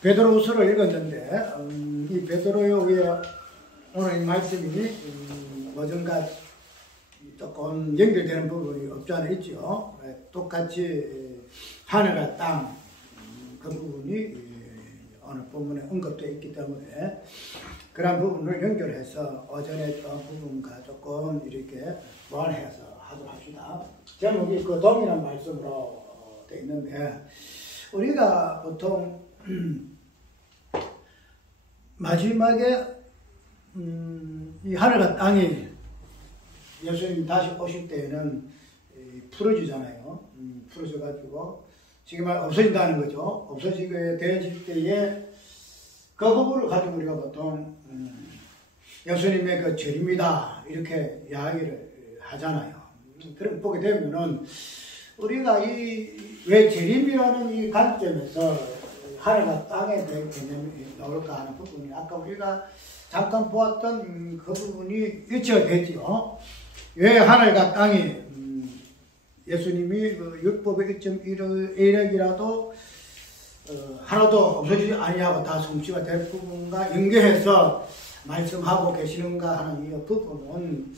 베드로후서를 읽었는데 이 베드로의 오늘 이 말씀이 뭐든가 조금 연결되는 부분이 없지 않아 있죠. 똑같이 하늘과 땅 그 부분이 오늘 본문에 언급되어 있기 때문에 그런 부분을 연결해서 어전에 했던 부분과 조금 이렇게 보완해서 하도록 합시다. 제목이 그 동일한 말씀으로 되어 있는데 우리가 보통 마지막에 이 하늘과 땅이 예수님 다시 오실 때에는 풀어지잖아요. 풀어져가지고 지금 없어진다는 거죠. 없어지게 되어질 때에 그 부분을 가지고 우리가 보통 예수님의 그 절입니다 이렇게 이야기를 하잖아요. 그렇게 보게 되면은 우리가 왜 절임이라는 이 관점에서 하늘과 땅에 대한 개념이 나올까 하는 부분이 아까 우리가 잠깐 보았던 그 부분이 일치가 되지요. 왜 하늘과 땅이 예수님이 그 율법의 1.1억이라도 하나도 없어지지 아니하고 다 성취가 될 부분과 연계해서 말씀하고 계시는가 하는 이 부분은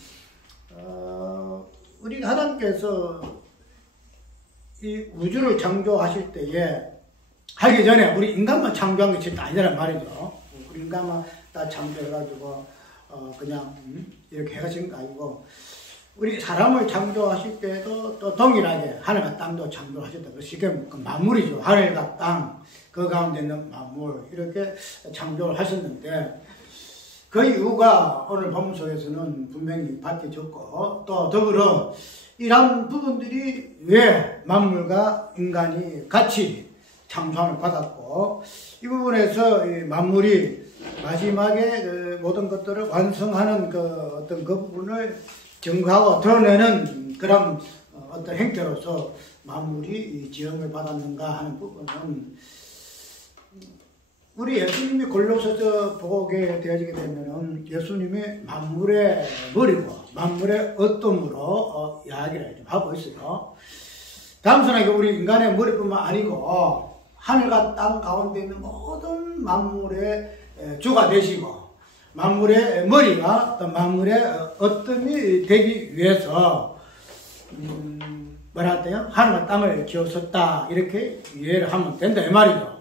우리 하나님께서 이 우주를 창조하실 때에 하기 전에 우리 인간만 창조한 게 진짜 아니란 말이죠. 우리 인간만 다 창조해가지고 그냥 이렇게 해가신 거 아니고 우리 사람을 창조하실 때도 또 동일하게 하늘과 땅도 창조하셨다. 그 만물이죠. 하늘과 땅, 그 가운데 있는 만물 이렇게 창조를 하셨는데 그 이유가 오늘 본문 속에서는 분명히 밝혀졌고 또 더불어 이러한 부분들이 왜 만물과 인간이 같이 창조함을 받았고 이 부분에서 이 만물이 마지막에 그 모든 것들을 완성하는 그 어떤 그 부분을 증거하고 드러내는 그런 어떤 행태로서 만물이 지음을 받았는가 하는 부분은 우리 예수님이 골로새서 보게 되어지게 되면은 예수님이 만물의 머리고 만물의 어둠으로 이야기를 좀 하고 있어요. 단순하게 우리 인간의 머리뿐만 아니고 하늘과 땅 가운데 있는 모든 만물의 주가 되시고 만물의 머리가 또 만물의 어둠이 되기 위해서 뭐라 할까요? 하늘과 땅을 지었었다 이렇게 이해를 하면 된다 이 말이죠.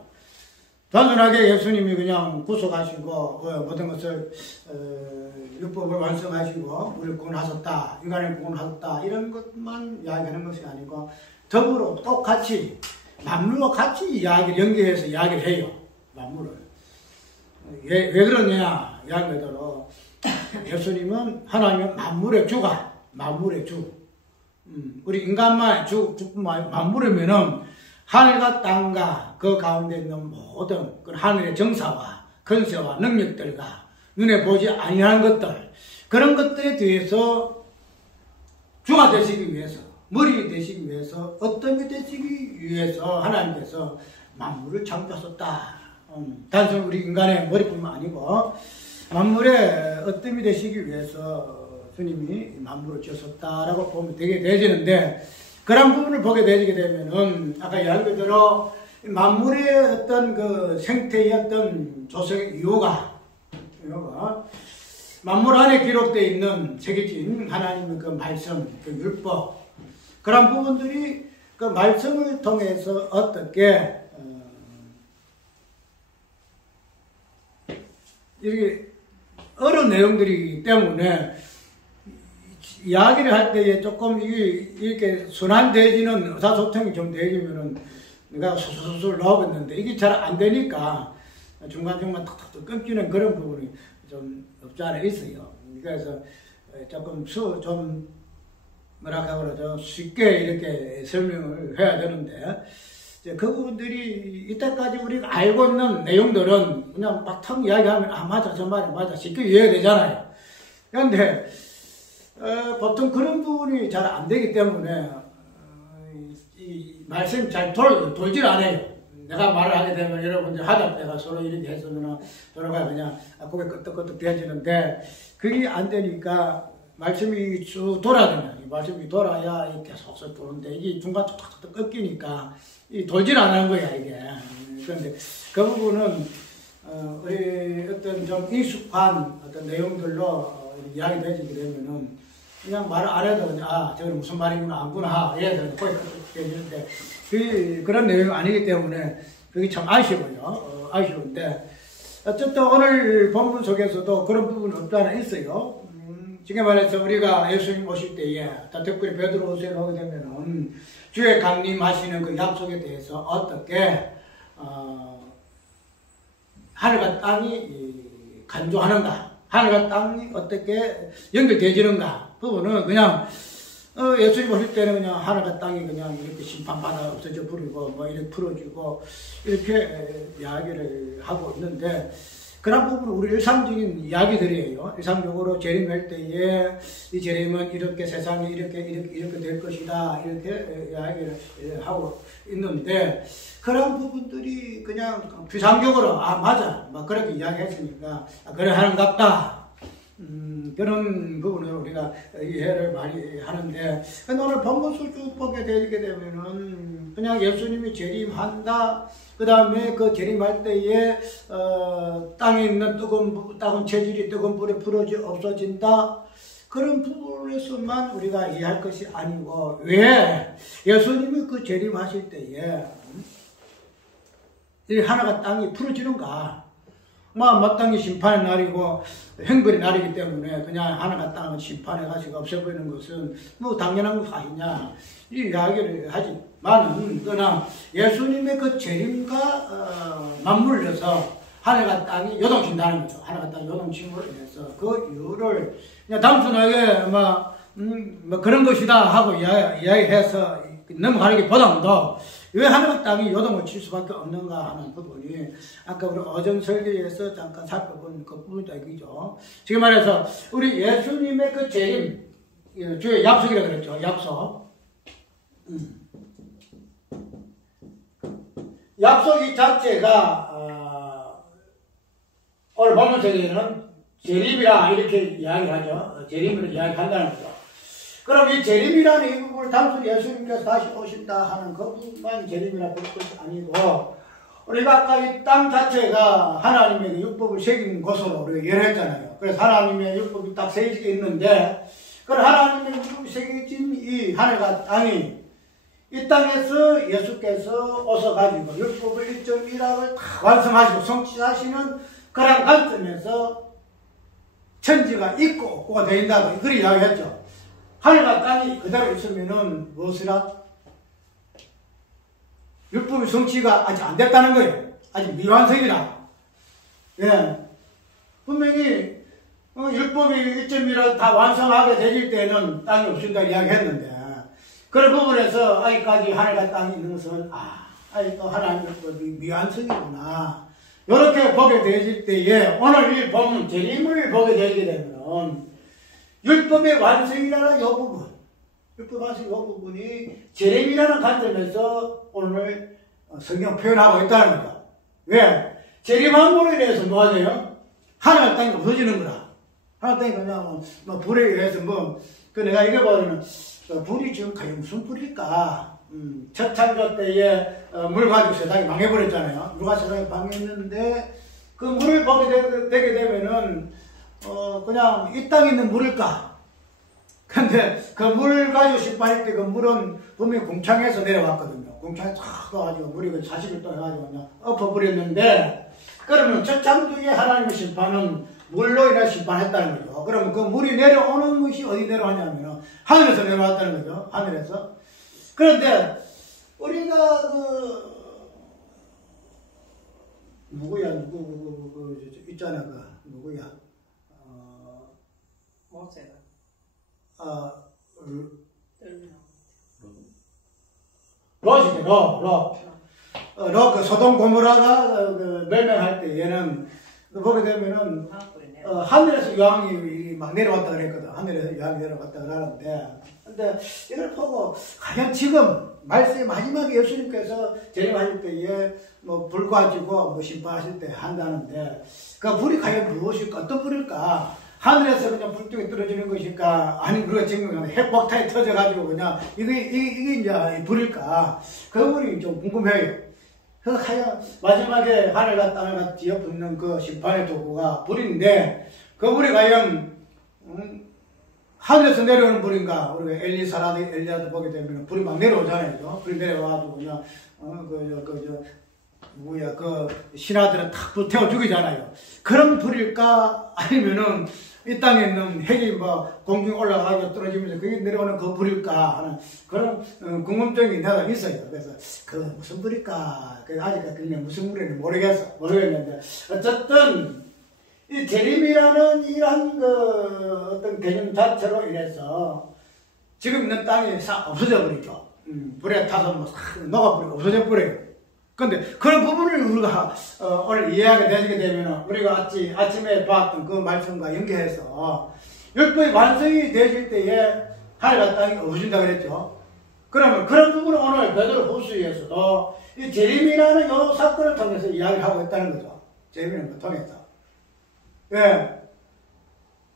단순하게 예수님이 그냥 구속하시고 모든 것을 율법을 완성하시고 우리를 구원하셨다 인간을 구원하셨다 이런 것만 이야기하는 것이 아니고 더불어 똑같이 만물과 같이 이야기를 연계해서 이야기를 해요. 만물을 왜 그러냐 이야기 그대로 예수님은 하나님은 만물의 주가 만물의 주 우리 인간만 주뿐만 아니고 만물이면은 하늘과 땅과 그 가운데 있는 모든 그 하늘의 정사와 권세와 능력들과 눈에 보지 아니하는 것들 그런 것들에 대해서 주가 되시기 위해서 머리 되시기 위해서 어떤 게 되시기 위해서 하나님께서 만물을 창조하셨다. 단순히 우리 인간의 머리뿐만 아니고 만물의 어떤 게 되시기 위해서 주님이 만물을 지었었다라고 보면 되게 되지는데 그런 부분을 보게 되게 되면은 아까 이야기한 대로 만물의 어떤 그 생태의 어떤 조성의 이유가 만물 안에 기록되어 있는 새겨진 하나님의 그 말씀, 그 율법 그런 부분들이 그 말씀을 통해서 어떻게 이렇게 어려운 내용들이기 때문에 이야기를 할 때에 조금 이렇게 순환되지는 의사소통이 좀 되지면은 내가 수술술 나오겠는데 이게 잘 안 되니까 중간중간 탁탁 끊기는 그런 부분이 좀 없지 않아 있어요. 그래서 조금 좀 뭐랄까 그러죠. 쉽게 이렇게 설명을 해야 되는데 그 부분들이 이때까지 우리가 알고 있는 내용들은 그냥 막 턱 이야기하면 아 맞아 저 말이 맞아 쉽게 이해가 되잖아요. 그런데 보통 그런 부분이 잘 안 되기 때문에 이 말씀이 잘 돌질 않아요. 내가 말을 하게 되면 여러분들 하다 때가 서로 이렇게 했으면 서로가 그냥 고개 끄덕끄덕 대지는데 그게 안 되니까 말씀이 쭉 돌아가면 말씀이 돌아야 이렇게 계속 도는데 이게 중간 툭툭툭 끊기니까 이 돌질 안 하는 거야 이게. 그런데 그 부분은 우리 어떤 좀 익숙한 어떤 내용들로 이야기되게 되면은 그냥 말을 안 해도 그냥 저건 무슨 말이구나 안구나 이래서 거의 되는데 그런 내용이 아니기 때문에 그게 참 아쉬워요. 아쉬운데 어쨌든 오늘 본문 속에서도 그런 부분이 없지 않아 있어요. 지금 말해서 우리가 예수님 오실 때에 특별히 베드로 오세를 오게 되면은 주의 강림하시는 그 약속에 대해서 어떻게 하늘과 땅이 간주하는가, 하늘과 땅이 어떻게 연결되지는가 부분은 그냥 예수님 오실 때는 그냥 하늘과 땅이 그냥 이렇게 심판받아 없어져 버리고 뭐 이렇게 풀어지고 이렇게 이야기를 하고 있는데 그런 부분은 우리 일상적인 이야기들이에요. 일상적으로 재림할 때에 이 재림은 이렇게 세상이 이렇게 될 것이다 이렇게 이야기를 하고 있는데 그런 부분들이 그냥 비상적으로 맞아 막 그렇게 이야기했으니까 그래 하는갑다. 그런 부분을 우리가 이해를 많이 하는데 오늘 본문을 쭉 보게 되게 되면은 그냥 예수님이 재림한다. 그 다음에 그 재림할 때에 땅에 있는 뜨거운 체질이 뜨거운 불에 불어져 없어진다. 그런 부분에서만 우리가 이해할 것이 아니고 왜 예수님이 그 재림하실 때에 이 하나가 땅이 풀어지는가? 마땅히 심판의 날이고 형벌의 날이기 때문에 그냥 하나가 땅을 심판해가지고 없애버리는 것은 뭐 당연한 거 아니냐 이 이야기를 하지만은 그러나 예수님의 그 재림과 맞물려서 하나가 땅이 요동친다는 거죠. 하나가 땅이 요동침으로 인해서 그 이유를 그냥 단순하게 뭐 그런 것이다 하고 이야기해서 넘어가기보다도 왜 하나가 땅이 요동을 칠 수밖에 없는가 하는 부분이 아까 우리 어전 설교에서 잠깐 살펴본 그 부분이다 이거죠. 지금 말해서 우리 예수님의 그 재림, 주의 약속이라고 그랬죠. 약속. 약속이 자체가 오늘 본문 속에는 재림이라 이렇게 이야기를 하죠. 재림을 이야기한다는 거죠. 그럼 이 재림이라는 이 부분을 단순히 예수님께서 다시 오신다 하는 그 부분만 재림이라 볼 것이 아니고 우리가 아까 이 땅 자체가 하나님의 율법을 새긴 곳으로 우리가 이해했잖아요. 그래서 하나님의 율법이 딱 새겨져 있는데 그 하나님의 율법이 새겨진 이 하늘과 땅이 이 땅에서 예수께서 오셔가지고 율법을 1.1학을 다 완성하시고 성취하시는 그런 관점에서 천지가 있고 없고가 된다고 이걸 이야기했죠. 하늘과 땅이 그대로 있으면은 무엇이라? 율법의 성취가 아직 안 됐다는 거예요. 아직 미완성이라. 예. 분명히 율법이 1.1을 다 완성하게 되질 때는 땅이 없으니까 이야기했는데 그런 부분에서 아직까지 하늘과 땅이 있는 것은 아직도 하나님 율법이 미완성이구나. 이렇게 보게 되질 때에 오늘 이 본문 재림을 보게 되게 되면 율법의 완성이라는 이 부분, 율법 완성 이 부분이 재림이라는 관점에서 오늘 성경 표현하고 있다는 거다. 왜? 재림함으로 인해서 뭐가 돼요? 하늘과 땅이 없어지는 거다. 하늘과 땅이 그냥 불에 의해서 그 내가 읽어보면 불이 지금 과연 무슨 불일까? 첫 창조 때에 물 가지고 세상이 망해버렸잖아요. 물과 세상이 망했는데 그 물을 보게 되게 되면은 그냥 이 땅에 있는 물일까? 근데 그 물 가지고 심판할 때 그 물은 분명히 궁창에서 내려왔거든요. 궁창에 쫙 가가지고 물이 40일 동안 해가지고 그냥 엎어버렸는데 그러면 첫 창조의 하나님의 심판은 물로 인해 심판했다는 거죠. 그러면 그 물이 내려오는 것이 어디 내려왔냐면 하늘에서 내려왔다는 거죠. 하늘에서. 그런데 우리가 누구야? 있잖아. 누구야? 모세가. 롯이지, 롯. 그 소돔 고모라가 멸망할 때 얘는 보게 되면은 하늘에서 유황이 막 내려왔다 그랬거든. 하늘에서 유황이 내려왔다 그러는데 근데 이걸 보고 과연 지금 말씀의 마지막에 예수님께서 재림하실 때에 불 가지고 심판하실 때 한다는데 그 불이 과연 무엇일까? 어떤 불일까? 하늘에서 그냥 불뚝이 떨어지는 것일까? 아니, 우리가 지금 핵폭탄이 터져가지고 그냥 이게 이제 불일까? 그 부분이 좀 궁금해요. 하여 마지막에 하늘과 땅을 뒤엎는 그 심판의 도구가 불인데 그 불이 과연 하늘에서 내려오는 불인가? 우리가 엘리야도 보게 되면 불이 막 내려오잖아요. 불이 내려와가지고 그냥 신하들은 탁 불태워 죽이잖아요. 그런 불일까? 아니면은 이 땅에 있는 핵이 공중에 올라가고 떨어지면서 그게 내려오는 그 불일까 하는 그런 궁금증이 내가 있어요. 그래서 그 무슨 불일까? 아직까지 그냥 무슨 불인지 모르겠는데 어쨌든 이 재림이라는 이러한 어떤 개념 자체로 인해서 지금 있는 땅이 없어져 버리죠. 불에 타서 녹아버리고 없어져 버려요. 근데 그런 부분을 우리가 오늘 이해하게 되면 우리가 아침에 봤던 그 말씀과 연계해서 율법이 완성이 되실 때에 하늘과 땅이 없어진다고 그랬죠. 그러면 그런 부분을 오늘 베드로 후서에서도 이 재림이라는 이 사건을 통해서 이야기를 하고 있다는 거죠. 재림이라는 걸 통해서. 왜?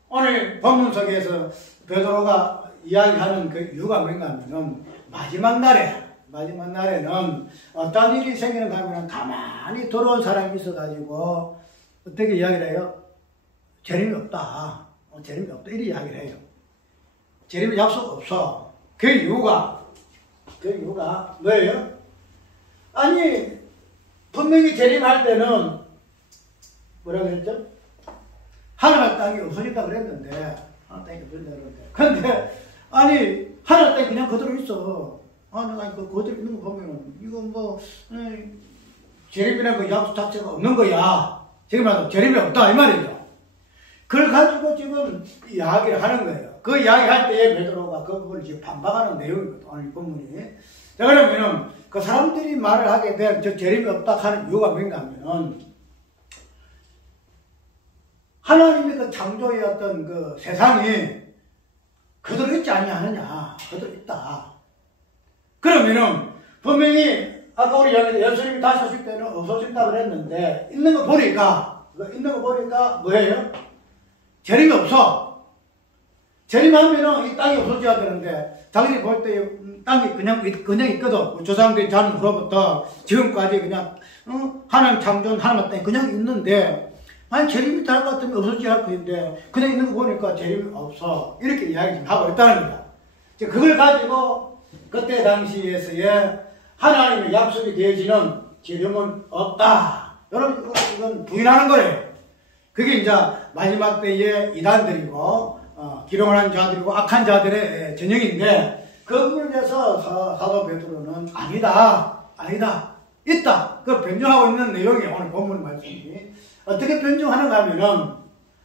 오늘 본문 속에서 베드로가 이야기하는 그 이유가 뭔가 하면은 마지막 날에는 어떤 일이 생기는가 하면 가만히 들어온 사람이 있어가지고 어떻게 이야기를 해요? 재림이 없다. 재림이 없다. 이렇게 이야기를 해요. 재림이 약속 없어. 그 이유가 뭐예요? 아니, 분명히 재림할 때는 뭐라고 그랬죠? 하늘과 땅이 없어진다 그랬는데, 하늘 땅이 없어진다 그랬는데. 근데, 아니, 하늘 땅이 그냥 그대로 있어. 내가 그대로 있는 거 보면은, 이거 재림이라는 그 약속 자체가 없는 거야. 지금 말해서 재림이 없다, 이 말이죠. 그걸 가지고 지금 이야기를 하는 거예요. 그 이야기 할 때에 베드로가 그 부분을 지금 반박하는 내용이거든, 오늘 본문이. 자, 그러면은, 그 사람들이 말을 하게 된 저 재림이 없다 하는 이유가 뭔가 하면은, 하나님의 그 창조의 어떤 그 세상이 그대로 있지 아니하느냐. 그대로 있다. 그러면은, 분명히, 아까 우리 예수님이 다시 오실 때는 없어진다 그랬는데, 있는 거 보니까 뭐예요? 재림이 없어. 재림하면은 이 땅이 없어져야 되는데, 당연히 볼 때 땅이 그냥 있거든. 조상들이 자는으로부터 지금까지 그냥, 하나님 창조한 하나님 땅이 그냥 있는데, 아니, 재림이 달 것 같으면 없어져야 할 것인데, 그냥 있는 거 보니까 재림이 없어. 이렇게 이야기 좀 하고 있다는 거야. 그걸 가지고, 그때 당시에서의 하나님의 약속이 되어지는 재림은 없다. 여러분, 이건 부인하는 거예요. 그게 이제 마지막 때의 이단들이고, 기롱을 한 자들이고, 악한 자들의 전형인데, 그 부분에 대해서 사도 베드로는 아니다. 있다. 그걸 변증하고 있는 내용이 오늘 본문 말씀이. 어떻게 변증하는가 하면은,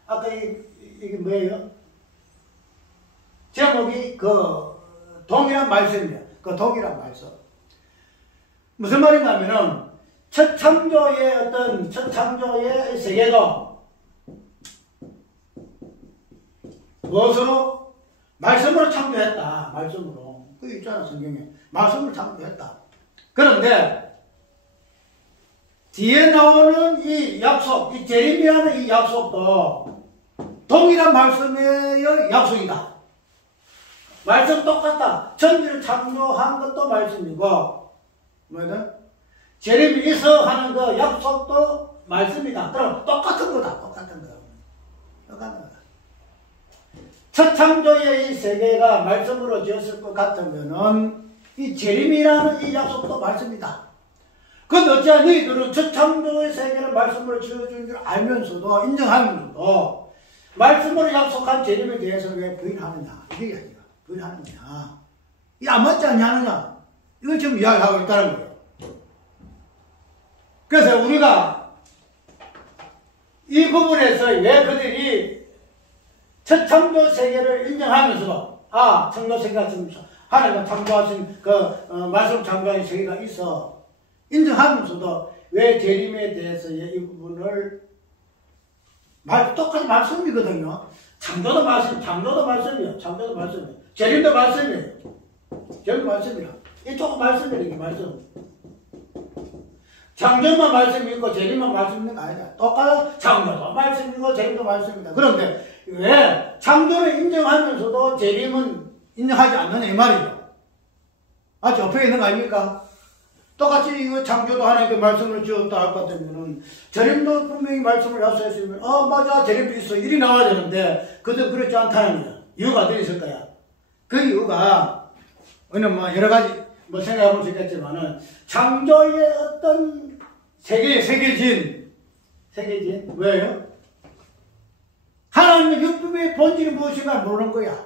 아까 이게 뭐예요? 제목이 동일한 말씀이에요. 동일한 말씀. 무슨 말인가 하면은, 첫 창조의 세계도 무엇으로? 말씀으로 창조했다. 말씀으로. 그게 있잖아, 성경에. 말씀으로 창조했다. 그런데, 뒤에 나오는 이 약속, 이 재림이라는 이 약속도 동일한 말씀의 약속이다. 말씀 똑같다. 천지를 창조한 것도 말씀이고, 뭐든 재림이 있어 하는 그 약속도 말씀이다. 그럼 똑같은 거다. 첫 창조의 이 세계가 말씀으로 지었을 것 같으면은 이 재림이라는 이 약속도 말씀이다. 그런데 어찌하여 너희들은 첫 창조의 세계를 말씀으로 지어준 줄 알면서도 인정하면서도 말씀으로 약속한 재림에 대해서 왜 부인하느냐. 이게 아니야. 부인하는 거야. 이게 안 맞지 않냐느냐. 이걸 지금 이야기하고 있다는 거예요. 그래서 우리가 이 부분에서 왜 그들이 첫 창조 세계를 인정하면서도 창조 세계가 있으면서 하나님과 창조하신 말씀 창조하신 세계가 있어 인정하면서도 왜 재림에 대해서의 이 부분을 똑같은 말씀이거든요. 창조도 말씀이에요. 재림도 말씀이에요. 이쪽은 말씀이에요. 이게 말씀. 창조만 말씀이 있고 재림만 말씀 있는 거 아니다. 똑같아. 창조도 말씀이고 재림도 말씀이다. 그런데 왜 창조를 인정하면서도 재림은 인정하지 않느냐 이 말이죠. 옆에 있는 거 아닙니까? 똑같이 이거 창조도 하나님께 말씀을 주었다 할 것 같으면은 재림도 분명히 말씀을 약속했으면 맞아 재림도 있어 일이 나와야 되는데 그들 그렇지 않다는 거야. 이유가 어디 있을 거야? 그 이유가 뭐 여러 가지 뭐 생각해 볼 수 있겠지만은 창조의 어떤 세계진 왜요? 하나님의 율법의 본질이 무엇인가 모르는 거야.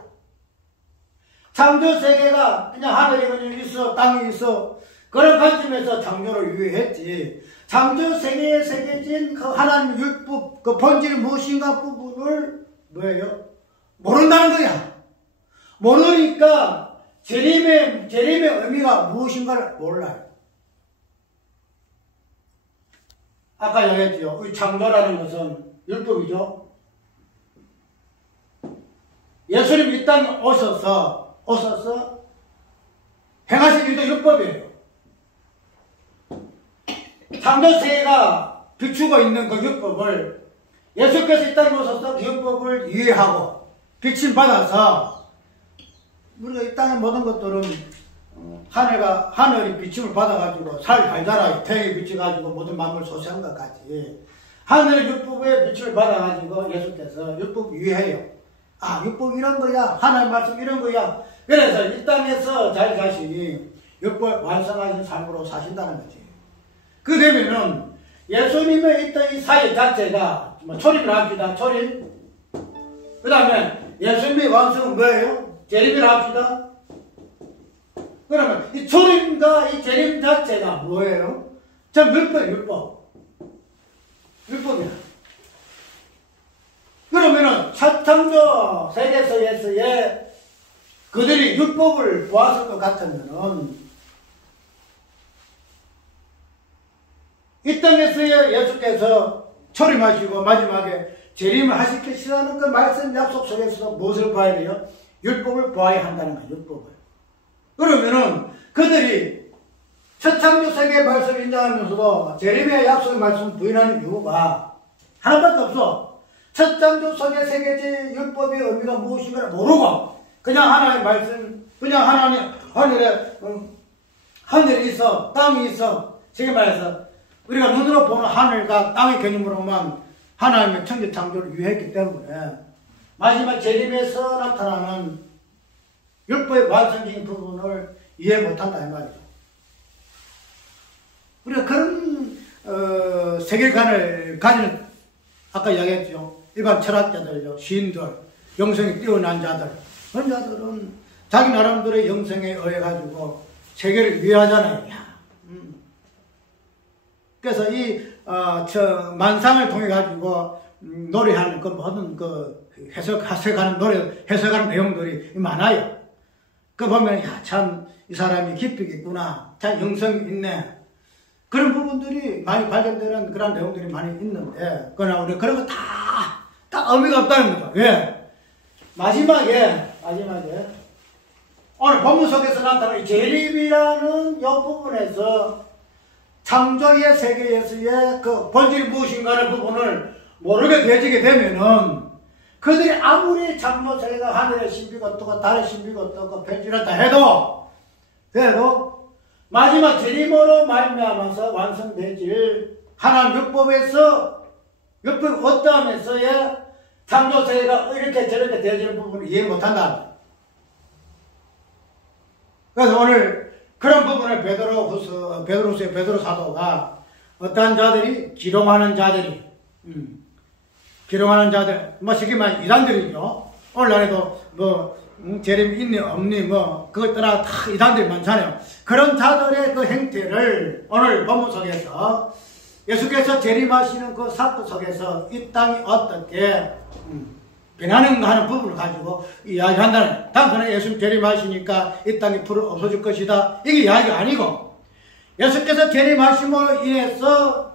창조 세계가 그냥 하늘이 그냥 있어 땅이 있어 그런 관점에서 창조를 유의했지. 창조 세계의 세계진 그 하나님의 율법 그 본질이 무엇인가 부분을 뭐예요? 모른다는 거야. 모르니까 재림의 의미가 무엇인가를 몰라요. 아까 얘기했죠. 창조라는 것은 율법이죠. 예수님 이 땅에 오셔서 행하신 일도 율법이에요. 창조 세계가 비추고 있는 그 율법을 예수께서 이 땅에 오셔서 그 율법을 이해하고 빛을 받아서 우리가 이 땅의 모든 것들은 하늘이 비침을 받아가지고 살잖아요. 태양이 비춰가지고 모든 만물 소시한 것 같이 하늘의 율법에 비침을 받아가지고 예수께서 율법 이해해요. 율법 이런 거야. 하나님 말씀 이런 거야. 그래서 이 땅에서 자기 자신이 율법 완성하신 삶으로 사신다는 거지. 그 되면은 예수님의 있던 이 사회 자체가 초림을 합시다. 초림. 그 다음에 예수님의 완성은 뭐예요? 재림을 합시다. 그러면 이 초림과 이 재림 자체가 뭐예요? 전 율법이야. 그러면은 첫 창조 세계에서의 그들이 율법을 보았을 것 같으면은 이 땅에서의 예수께서 초림하시고 마지막에 재림을 하실 것이라는 그 말씀 약속 속에서 무엇을 봐야 돼요? 율법을 보아야 한다는 거예요. 율법을. 그러면은 그들이 첫 창조 세계의 말씀을 인정하면서도 재림의 약속의 말씀을 부인하는 이유가 하나밖에 없어. 첫 창조 속의 세계의 율법의 의미가 무엇인가를 모르고 그냥 하나님의 말씀, 그냥 하늘이 있어, 땅이 있어. 쉽게 말해서 우리가 눈으로 보는 하늘과 땅의 개념으로만 하나님의 천지 창조를 유해했기 때문에 마지막 재림에서 나타나는 율법의 완성적인 부분을 이해 못한다 이 말이죠. 우리가 그런 세계관을 가지는 아까 이야기했죠. 일반 철학자들, 시인들, 영성이 뛰어난 자들 그런 자들은 자기 나름대로의 영성에 의해 가지고 세계를 이해하잖아요. 그래서 만상을 통해 가지고 노래하는 그 모든 해석하는 내용들이 많아요. 그 보면 참 이 사람이 깊이 있구나, 참 영성이 있네. 그런 부분들이 많이 발견되는 그런 내용들이 많이 있는데, 그러나 우리 그런 거 다 의미가 없다는 거죠. 왜? 마지막에 오늘 본문 속에서 나타나는 재림이라는 이 부분에서 창조의 세계에서의 그 본질이 무엇인가를 부분을 모르게 되지게 되면은 그들이 아무리 창조 세계가 하늘의 신비가 어떻고 달의 신비가 어떻고 편지를 다 해도 마지막 재림으로 말미암아서 완성되질 하나님 율법 어떠하면서의 창조 세계가 이렇게 저렇게 되어지는 부분을 이해 못한다. 그래서 오늘 그런 부분을 베드로 사도가 어떠한 자들이 기롱하는 자들, 쉽게 말하면 이단들이죠. 오늘날에도 재림이 있니 없니 그것 떠나 다 이단들이 많잖아요. 그런 자들의 그 행태를 오늘 본문 속에서 예수께서 재림하시는 그 사건 속에서 이 땅이 어떻게 변하는가 하는 부분을 가지고 이야기한다는, 단순히 예수님 재림하시니까 이 땅이 불은 없어질 것이다 이게 이야기가 아니고, 예수께서 재림하심으로 인해서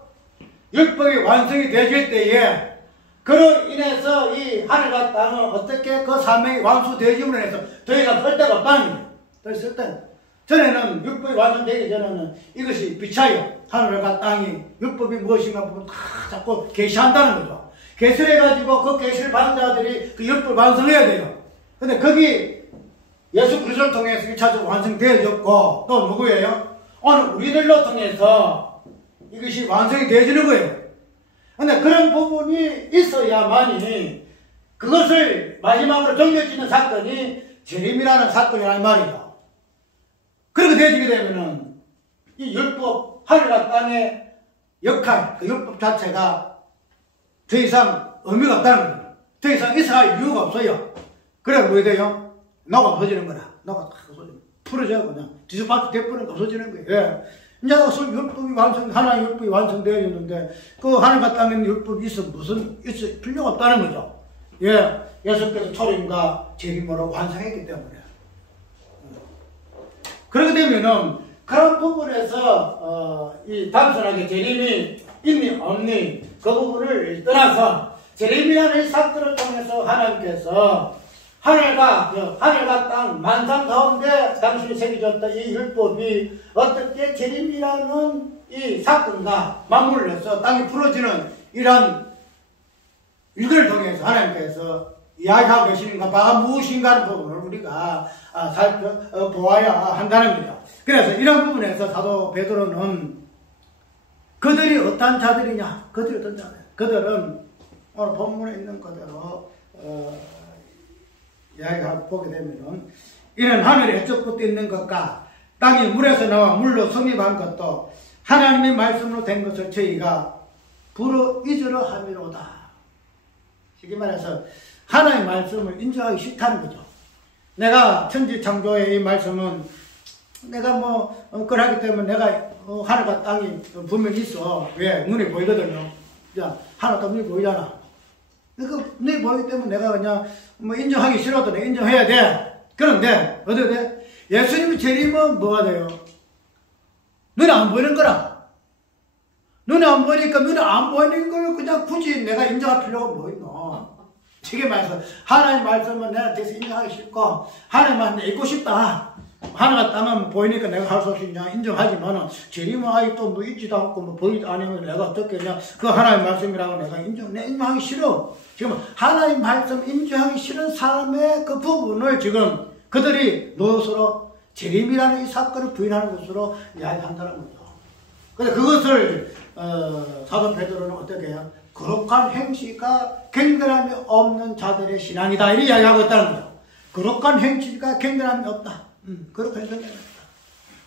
율법이 완성이 되실 때에 그로 인해서 이 하늘과 땅은 어떻게 그 사명이 완수되어짐으로 해서 더 이상 설 데가 없다는 거예요. 더 있을 때 전에는 율법이 완성되기 전에는 이것이 비차요. 하늘과 땅이 율법이 무엇인가 부분 다 자꾸 계시한다는 거죠. 계시를 해가지고 그 계시를 받은 자들이 그 율법을 완성해야 돼요. 근데 거기 예수 그리스도를 통해서 1차적으로 완성되어졌고, 또 누구예요? 오늘 우리들로 통해서 이것이 완성이 되어지는 거예요. 근데 그런 부분이 있어야만이 그것을 마지막으로 종료짓는 사건이 재림이라는 사건이라는 말이죠. 그렇게 되어지게 되면은 이 율법, 하늘과 땅의 역할, 그 율법 자체가 더 이상 의미가 없다는 거예요. 더 이상 있어야 이유가 없어요. 그래, 뭐 돼요? 녹아 없어지는 거라. 녹아 딱 없어지는 풀어져, 그냥. 뒤집어 대부분 없어지는 거예요. 예. 이제 율법이 하나의 율법이 완성되어 있는데, 그 하늘과 땅에 율법이 있을 필요가 없다는 거죠. 예. 예수께서 초림과 재림으로 완성했기 때문에. 그렇게 되면은, 그런 부분에서, 이 단순하게 재림이 있니, 없니, 그 부분을 떠나서, 재림이라는 이 사건을 통해서 하나님께서 하늘과 땅 만상 가운데 당신이 새겨졌던 이 율법이 어떻게 재림이라는 이 사건과 맞물려서 땅이 풀어지는 이런 일들을 통해서 하나님께서 이야기하고 계시는가 바가 무엇인가 하는 부분을 우리가 살펴보아야 한다는 거죠. 그래서 이런 부분에서 사도 베드로는 그들이 어떤 자들이냐? 그들은 오늘 본문에 있는 그대로 이야기하고 보게 되면은 이는 하늘에 저부터 있는 것과 땅이 물에서 나와 물로 성립한 것도 하나님의 말씀으로 된 것을 저희가 불어 잊으려 함이로다. 쉽게 말해서 하나님의 말씀을 인정하기 싫다는 거죠. 내가 천지 창조의 이 말씀은 내가 그러기 때문에 내가 하늘과 땅이 분명히 있어. 왜? 눈에 보이거든요. 자, 하늘과 눈이 보이잖아. 그 눈이 보이기 때문에 내가 그냥 인정하기 싫어도 내가 인정해야 돼. 그런데 어떻게 돼? 예수님의 재림은 뭐가 돼요? 눈에 안 보이는 거라. 눈에 안 보이니까 눈에 안 보이는 걸 그냥 굳이 내가 인정할 필요가 뭐 있노? 쉽게 말해서 하나님의 말씀은 내가 대해서 인정하기 싫고 하나님의 말씀 읽고 싶다. 하나가 땅은 보이니까 내가 할 수 없이 그냥 인정하지만은 재림은 아직도 있지도 않고 보이지 않으면 내가 어떻게 그냥 그 하나님의 말씀이라고 내가 인정하기 싫어. 지금 하나님 말씀 인정하기 싫은 사람의 그 부분을 지금 그들이 노릇으로 재림이라는 이 사건을 부인하는 것으로 이야기한다는 거죠. 근데 그것을 사도 베드로는 어떻게 해요? 거룩한 행실과 경건함이 없는 자들의 신앙이다 이렇게 이야기하고 있다는 거죠. 거룩한 행실과 경건함이 없다. 그렇게 생각합니다.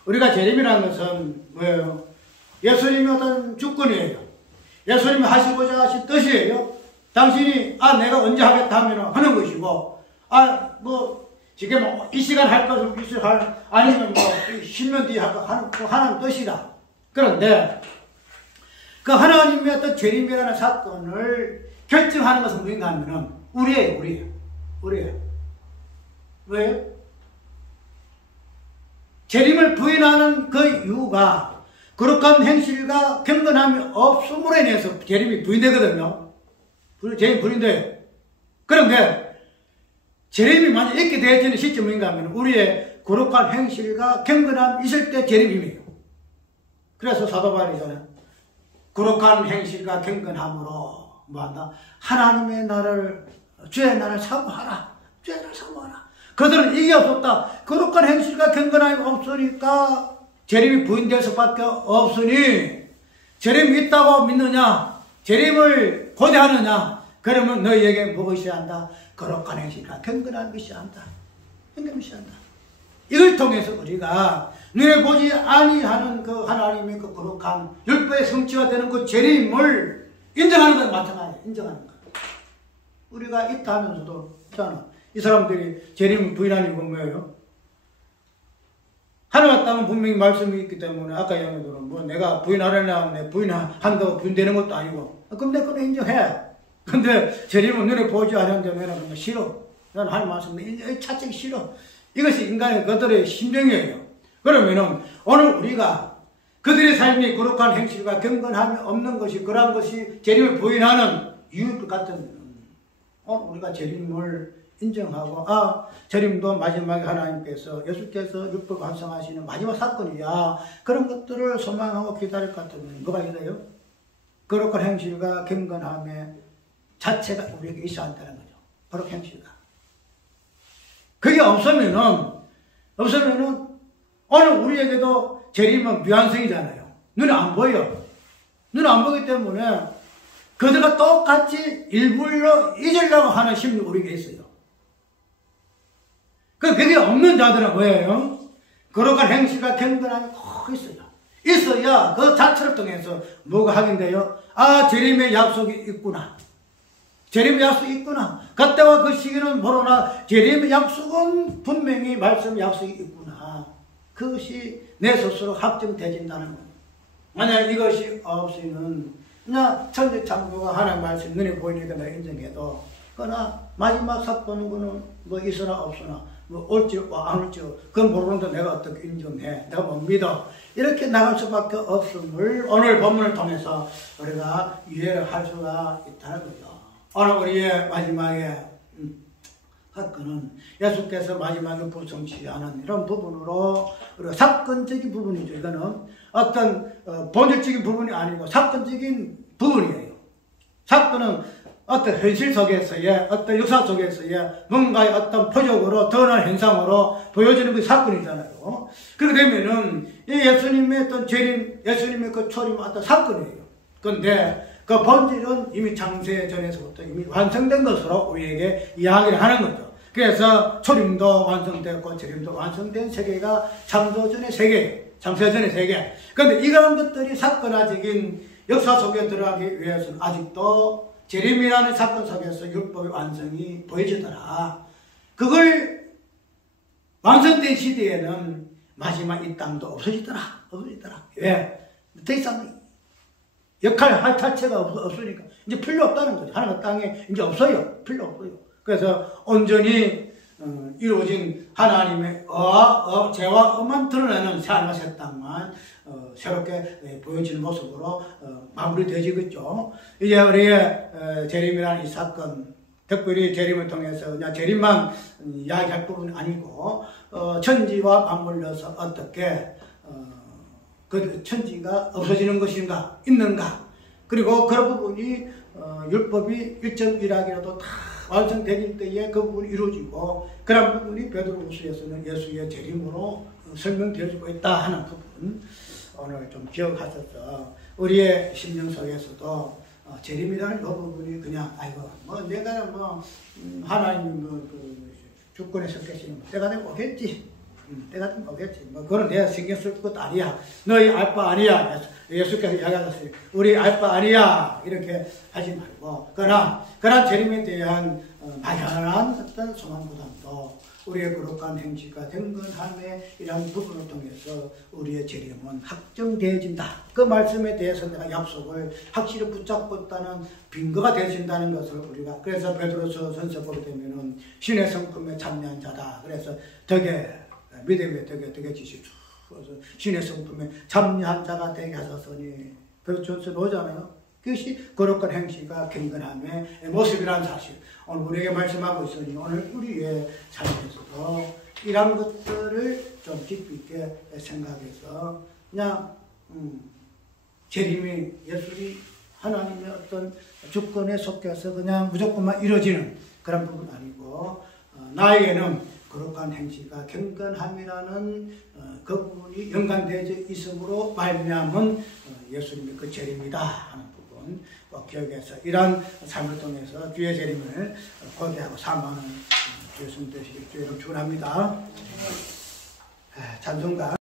우리가 재림이라는 것은 뭐예요? 예수님의 어떤 주권이에요. 예수님이 하시고자 하신 뜻이에요. 당신이 내가 언제 하겠다 하면 하는 것이고 지금 이 시간 할 것을 이 시간 아니면 10년 뒤에 할 거 하는 뜻이다. 그런데 그 하나님의 어떤 재림이라는 사건을 결정하는 것은 누군가 하면은 우리예요. 왜요? 재림을 부인하는 그 이유가 거룩한 행실과 경건함이 없음으로 인해서 재림이 부인되거든요. 재림이 부인돼요. 그런데 재림이 만약 있게 되어지는 시점인가 하면 우리의 거룩한 행실과 경건함이 있을 때 재림이에요. 그래서 사도 바울이잖아요. 거룩한 행실과 경건함으로 뭐한다? 하나님의 나를 죄의 나를 사모하라. 죄의 나를 사모하라. 그들은 이게 없었다. 거룩한 행실과 경건함이 없으니까 재림이 부인될 수밖에 없으니 재림이 있다고 믿느냐? 재림을 고대하느냐? 그러면 너희에게 무엇이 한다? 거룩한 행실과 경건함이 있어야 한다. 경건함이 있어야 한다. 이걸 통해서 우리가 눈에 보지 아니하는 그 하나님의 그 거룩한 율법의 성취가 되는 그 재림을 인정하는 것 마찬가지예요. 인정하는 것. 우리가 있다 하면서도 있잖아. 이 사람들이 재림을 부인하는 건 뭐예요? 하나님과 땅은 분명히 말씀이 있기 때문에 아까 얘기한 내가 부인하려나 하면 부인한다고 부인되는 것도 아니고 그럼 내가 그걸 인정해. 근데 재림은 눈에 보지 않았는데 내가 그냥 싫어. 나는 하나님 말씀을 찾기 싫어. 이것이 인간의 그들의 심정이에요. 그러면은 오늘 우리가 그들의 삶이 거룩한 행실과 경건함이 없는 것이 그러한 것이 재림을 부인하는 이유 같은 오늘 우리가 재림을 인정하고 재림도 마지막에 하나님께서 예수께서 율법 완성하시는 마지막 사건이야. 그런 것들을 소망하고 기다릴 것 같으면 뭐가 있어요? 거룩한 행실과 경건함의 자체가 우리에게 있어야 한다는 거죠. 거룩한 행실과. 그게 없으면은 오늘 우리에게도 재림은 미완성이잖아요. 눈에 안 보여. 눈에 안 보기 때문에 그들과 똑같이 일부러 잊으려고 하는 심리 우리에게 있어요. 그게 없는 자들은 뭐예요? 거룩한 행실과 경건함이 꼭 있어요. 있어야 그 자체를 통해서 뭐가 확인돼요? 아, 재림의 약속이 있구나. 재림의 약속이 있구나. 그때와 그 시기는 모르나 재림의 약속은 분명히 말씀 약속이 있구나. 그것이 내 스스로 확정되진다는 거예요. 만약 이것이 없으면 그냥 천지창조가 하나님 말씀 눈에 보이니까 내가 인정해도 그러나 마지막 사건은 거는 뭐 있으나 없으나 뭐 올지 안 올지 그건 모르는데 내가 어떻게 인정해. 내가 못 믿어. 이렇게 나갈 수밖에 없음을 오늘 본문을 통해서 우리가 이해를 할 수가 있다는 거죠. 오늘 우리의 마지막에 사건은 예수께서 마지막에 부성취하는 이런 부분으로 우리가 사건적인 부분이죠. 이거는 어떤 본질적인 부분이 아니고 사건적인 부분이에요. 사건은 어떤 현실 속에서의 어떤 역사 속에서의 뭔가의 어떤 표적으로 드러난 현상으로 보여지는 게 사건이잖아요. 그렇게 되면은 이 예수님의 어떤 재림, 예수님의 그 초림은 어떤 사건이에요. 그런데 그 본질은 이미 창세 전에서부터 이미 완성된 것으로 우리에게 이야기를 하는 거죠. 그래서 초림도 완성되었고 재림도 완성된 세계가 창조 전의 세계, 창세 전의 세계. 그런데 이러한 것들이 사건화적인 역사 속에 들어가기 위해서는 아직도 재림이라는 사건 속에서 율법의 완성이 보여지더라. 그걸 완성된 시대에는 마지막 이 땅도 없어지더라. 왜? 더 이상 할 자체가 없으니까 이제 필요 없다는 거죠. 하나님 땅에 이제 없어요. 필요 없어요. 그래서 온전히 이루어진 하나님의 죄와 엄만 드러내는 새하늘과 새 땅만 새롭게 보여지는 모습으로 마무리되지겠죠. 이제 우리의 재림이라는 이 사건, 특별히 재림을 통해서 그냥 재림만 이야기할 부분이 아니고 천지와 맞물려서 어떻게 그 천지가 없어지는 것인가, 있는가, 그리고 그런 부분이 율법이 1.1학이라도 다 완성되는 때에 그 부분이 이루어지고 그런 부분이 베드로후서에서는 예수의 재림으로 설명되어지고 있다 하는 부분 오늘 좀 기억하셔서 우리의 심령 속에서도 재림이라는 그 부분이 그냥 아이고 뭐 내가 뭐 하나님 그 주권에 섰겠지 뭐 때가 되면 오겠지. 때가 되면 오겠지. 뭐, 그건 내가 신경 쓸 것도 아니야. 너희 알 바 아니야. 예수께서 이야기하셨어요. 우리 알 바 아니야. 이렇게 하지 말고. 그러나 재림에 대한 막연한 어떤 소망보다도 우리의 거룩한 행실과 경건함의 이런 부분을 통해서 우리의 재림은 확정되어진다. 그 말씀에 대해서 내가 약속을 확실히 붙잡고 있다는 근거가 되어진다는 것을 우리가 그래서 베드로서 전서 보게 되면은 신의 성품에 참여한 자다. 그래서 믿음의 덕에 지시주. 그래서 신의 성품에 참여한 자가 되게 하셨으니 베드로서 오잖아요. 그것이 거룩한 행실과 경건함의 모습이라는 사실. 오늘 우리에게 말씀하고 있으니 오늘 우리의 삶에서도 이런 것들을 좀 깊이 있게 생각해서 그냥 재림이 예술이 하나님의 어떤 주권에 속해서 그냥 무조건만 이루어지는 그런 부분 아니고 나에게는 거룩한 행실과 경건함이라는 그 부분이 연관되어 있음으로 말미암은 예수님의 그 재림이다 하는 부분 기억해서 이러한 삶을 통해서 주의 재림을 고대하고 사모하는 주의 성도시길 주의로 축원합니다. 찬송가